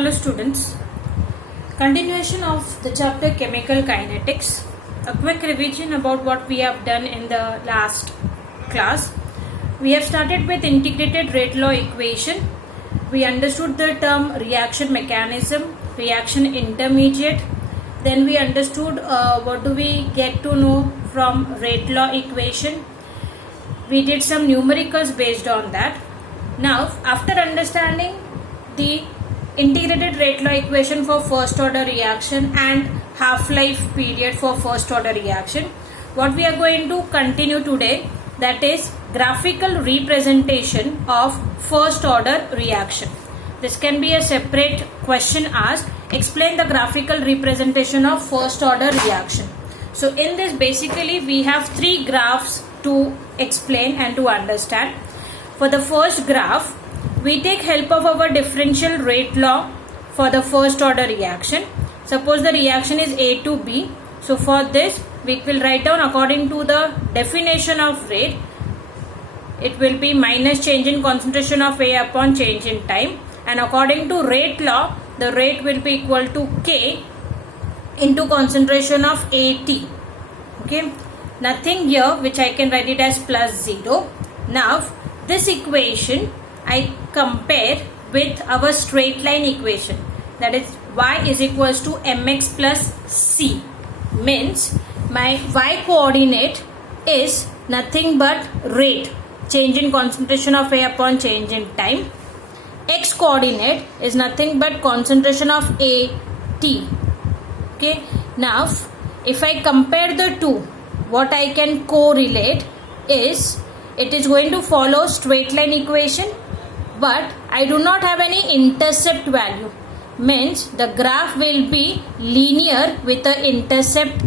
Hello students, continuation of the chapter chemical kinetics. A quick revision about what we have done in the last class. We have started with integrated rate law equation. We understood the term reaction mechanism, reaction intermediate. Then we understood what do we get to know from rate law equation. We did some numericals based on that. Now after understanding the integrated rate law equation for first order reaction and half-life period for first order reaction, what we are going to continue today, that is graphical representation of first order reaction. This can be a separate question asked. Explain the graphical representation of first order reaction. So in this basically we have three graphs to explain and to understand. For the first graph, we take help of our differential rate law for the first order reaction. Suppose the reaction is A to B. So for this we will write down according to the definition of rate. It will be minus change in concentration of A upon change in time. And according to rate law, the rate will be equal to K into concentration of AT. Okay. Nothing here which I can write it as plus 0. Now this equation I compare with our straight line equation, that is y is equals to mx plus c, means my y coordinate is nothing but rate, change in concentration of A upon change in time. X coordinate is nothing but concentration of AT. Okay, now if I compare the two, what I can correlate is it is going to follow straight line equation, but I do not have any intercept value, means the graph will be linear with the intercept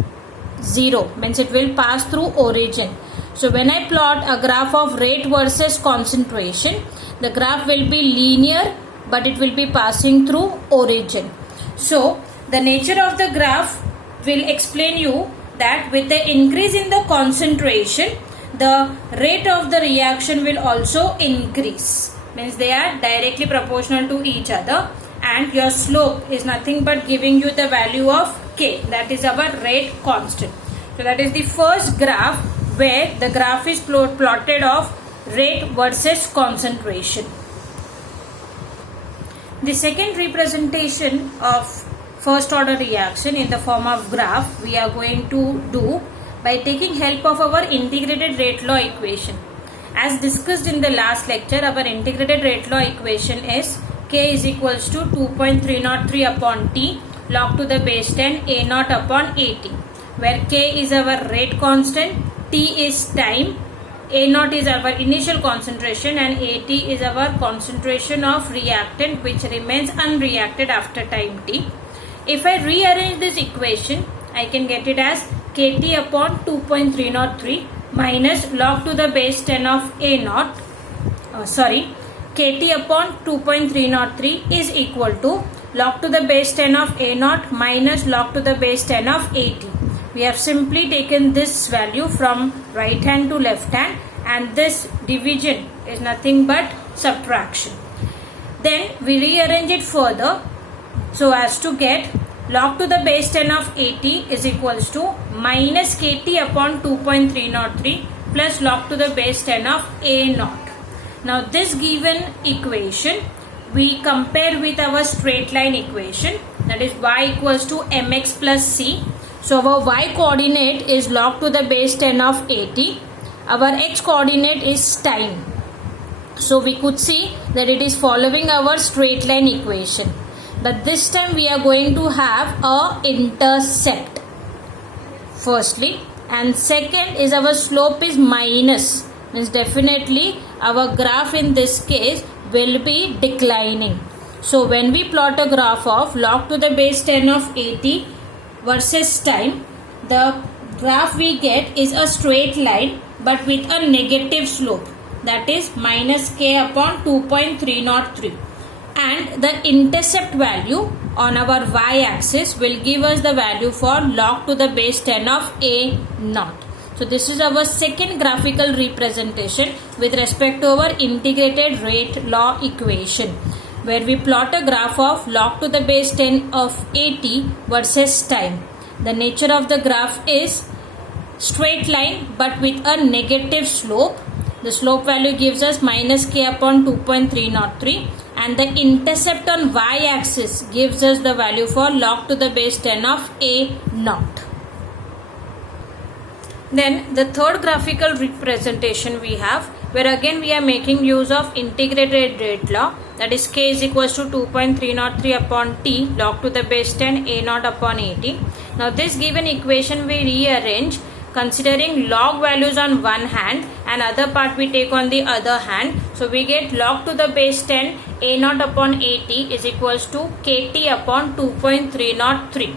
0, means it will pass through origin. So when I plot a graph of rate versus concentration, the graph will be linear but it will be passing through origin. So the nature of the graph will explain you that with the increase in the concentration, the rate of the reaction will also increase, means they are directly proportional to each other, and your slope is nothing but giving you the value of K, that is our rate constant. So that is the first graph where the graph is plotted of rate versus concentration. The second representation of first order reaction in the form of graph we are going to do by taking help of our integrated rate law equation. As discussed in the last lecture, our integrated rate law equation is K is equals to 2.303 upon T log to the base 10 A naught upon AT, where K is our rate constant, T is time, A naught is our initial concentration, and AT is our concentration of reactant which remains unreacted after time T. If I rearrange this equation, I can get it as KT upon 2.303 minus log to the base 10 of A naught, KT upon 2.303 is equal to log to the base 10 of A naught minus log to the base 10 of AT. We have simply taken this value from right hand to left hand, and this division is nothing but subtraction. Then we rearrange it further so as to get log to the base 10 of AT is equals to minus KT upon 2.303 plus log to the base 10 of A naught. Now this given equation we compare with our straight line equation, that is y equals to mx plus c. So our y coordinate is log to the base 10 of AT. Our x coordinate is time. So we could see that it is following our straight line equation. But this time we are going to have a intercept firstly, and second is our slope is minus, means definitely our graph in this case will be declining. So when we plot a graph of log to the base 10 of AT versus time, the graph we get is a straight line but with a negative slope, that is minus K upon 2.303. And the intercept value on our y-axis will give us the value for log to the base 10 of A naught. So this is our second graphical representation with respect to our integrated rate law equation. where we plot a graph of log to the base 10 of at versus time. The nature of the graph is straight line but with a negative slope. The slope value gives us minus k upon 2.303 and the intercept on y axis gives us the value for log to the base 10 of a naught. Then the third graphical representation we have, where again we are making use of integrated rate law, that is k is equals to 2.303 upon t log to the base 10 a naught upon at. Now this given equation we rearrange considering log values on one hand and other part we take on the other hand. So we get log to the base 10 a naught upon at is equals to kt upon 2.303.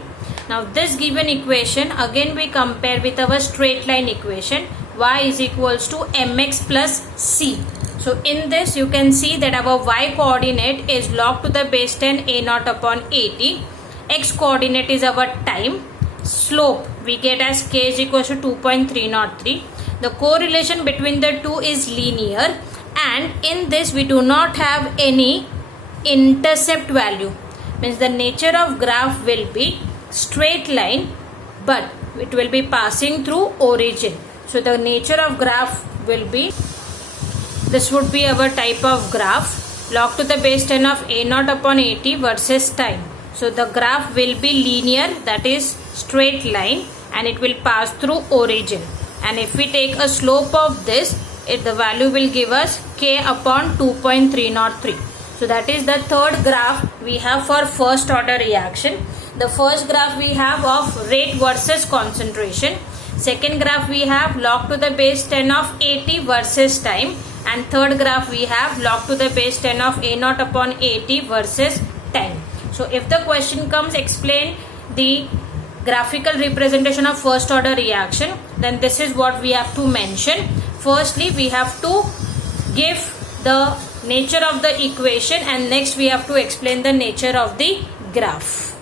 Now this given equation again we compare with our straight line equation, y is equals to mx plus c. So in this you can see that our y coordinate is log to the base 10 a naught upon at, x coordinate is our time, slope we get as k is equals to 2.303. The correlation between the two is linear and in this we do not have any intercept value, means the nature of graph will be straight line but it will be passing through origin. So the nature of graph will be, this would be our type of graph, log to the base 10 of a naught upon at versus time. So the graph will be linear, that is straight line, and it will pass through origin. And if we take a slope of this, the value will give us k upon 2.303. So that is the third graph we have for first order reaction. The first graph we have of rate versus concentration. Second graph we have log to the base 10 of at versus time. And third graph we have log to the base 10 of a naught upon at versus time. So if the question comes, explain the graphical representation of first order reaction, then this is what we have to mention. Firstly, we have to give the nature of the equation and next we have to explain the nature of the graph.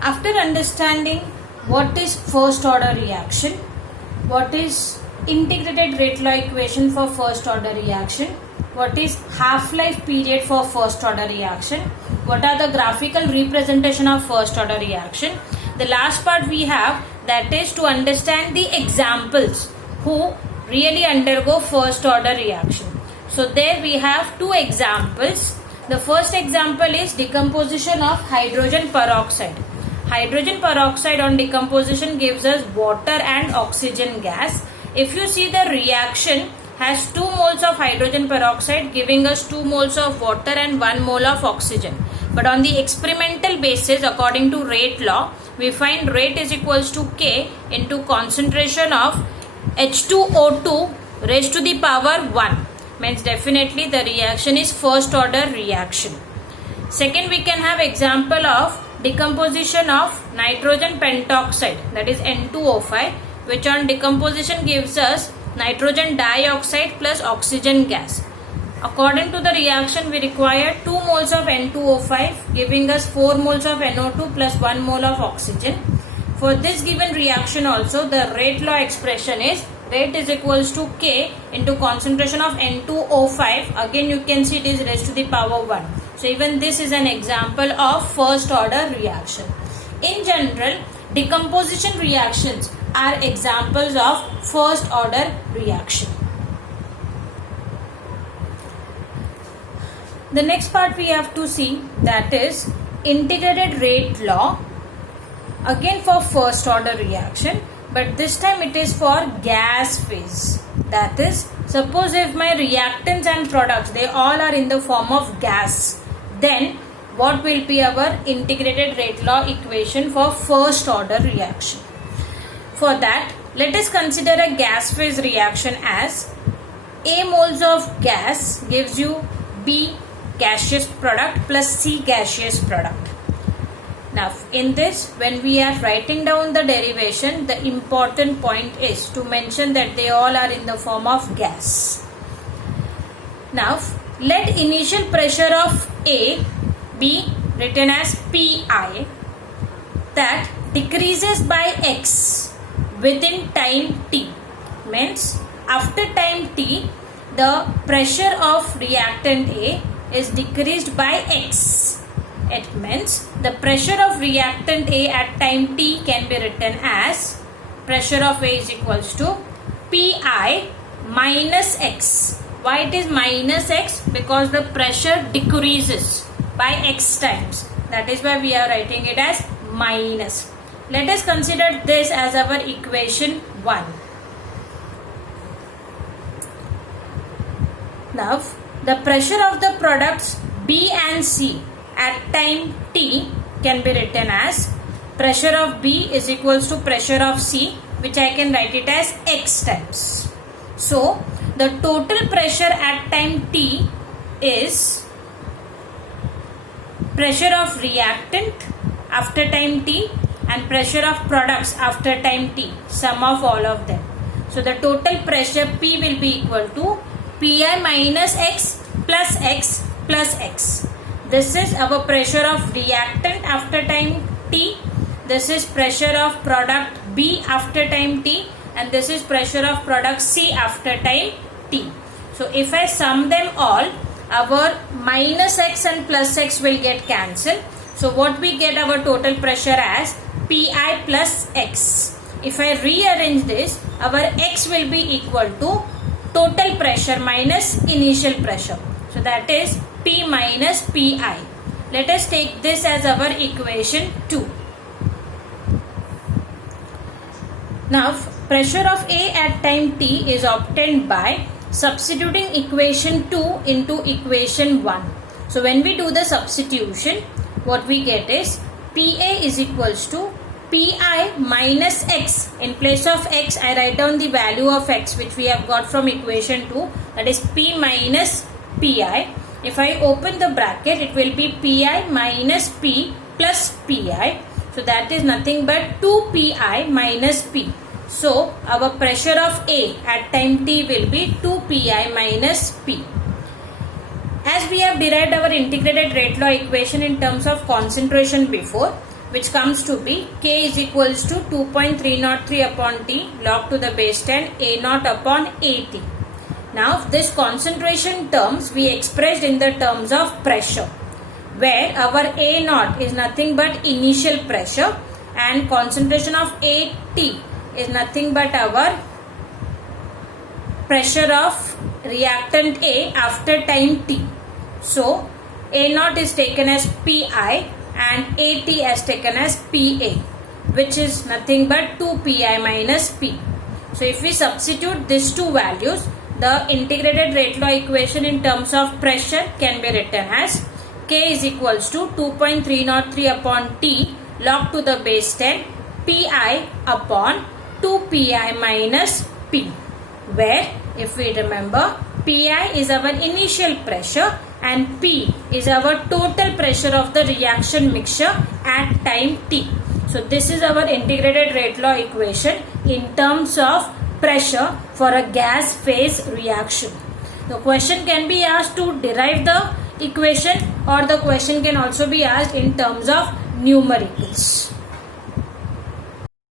After understanding what is first order reaction, what is integrated rate law equation for first order reaction, what is half-life period for first order reaction, what are the graphical representation of first order reaction, the last part we have, that is to understand the examples who really undergo first order reaction. So there we have two examples. The first example is decomposition of hydrogen peroxide. Hydrogen peroxide on decomposition gives us water and oxygen gas. If you see, the reaction has 2 moles of hydrogen peroxide giving us 2 moles of water and 1 mole of oxygen. But on the experimental basis, according to rate law, we find rate is equals to k into concentration of H2O2 raised to the power 1. Means definitely the reaction is first order reaction. Second, we can have example of decomposition of nitrogen pentoxide, that is N2O5, which on decomposition gives us nitrogen dioxide plus oxygen gas. According to the reaction, we require 2 moles of N2O5 giving us 4 moles of NO2 plus 1 mole of oxygen. For this given reaction also, the rate law expression is rate is equals to k into concentration of N2O5. Again you can see it is raised to the power 1. So even this is an example of first order reaction. In general, decomposition reactions are examples of first order reaction. The next part we have to see, that is integrated rate law, again for first order reaction, but this time it is for gas phase. That is, suppose if my reactants and products, they all are in the form of gas, then what will be our integrated rate law equation for first order reaction? For that, let us consider a gas phase reaction as A moles of gas gives you B gaseous product plus C gaseous product. Now in this, when we are writing down the derivation, the important point is to mention that they all are in the form of gas. Now let initial pressure of A be written as Pi, that decreases by X within time T. Means after time T, the pressure of reactant A is decreased by X. It means the pressure of reactant A at time T can be written as pressure of A is equals to Pi minus X. Why it is minus X? Because the pressure decreases by X times. That is why we are writing it as minus. Let us consider this as our equation 1. Now, the pressure of the products B and C at time T can be written as pressure of B is equals to pressure of C, which I can write it as X times. So, the total pressure at time T is pressure of reactant after time T and pressure of products after time T, sum of all of them. So, the total pressure P will be equal to Pi minus X plus X plus X. This is our pressure of reactant after time T. This is pressure of product B after time T, and this is pressure of product C after time T. So if I sum them all, our minus X and plus X will get cancelled. So what we get our total pressure as Pi plus X. If I rearrange this, our X will be equal to total pressure minus initial pressure. So that is P minus Pi. Let us take this as our equation 2. Now, pressure of A at time T is obtained by substituting equation 2 into equation 1. So, when we do the substitution, what we get is PA is equals to Pi minus X. In place of X, I write down the value of X which we have got from equation 2, that is P minus Pi. If I open the bracket, it will be Pi minus P plus Pi. So that is nothing but 2Pi minus P. So our pressure of A at time T will be 2Pi minus P. As we have derived our integrated rate law equation in terms of concentration before, which comes to be K is equals to 2.303 upon T log to the base 10 A naught upon AT. Now this concentration terms we expressed in the terms of pressure, where our A naught is nothing but initial pressure and concentration of AT is nothing but our pressure of reactant A after time T. So A naught is taken as Pi and AT as taken as PA, which is nothing but 2Pi minus P. So if we substitute these two values, the integrated rate law equation in terms of pressure can be written as K is equals to 2.303 upon T log to the base 10 Pi upon 2Pi minus P, where if we remember, Pi is our initial pressure and P is our total pressure of the reaction mixture at time T. So this is our integrated rate law equation in terms of pressure for a gas phase reaction. The question can be asked to derive the equation, or the question can also be asked in terms of numericals.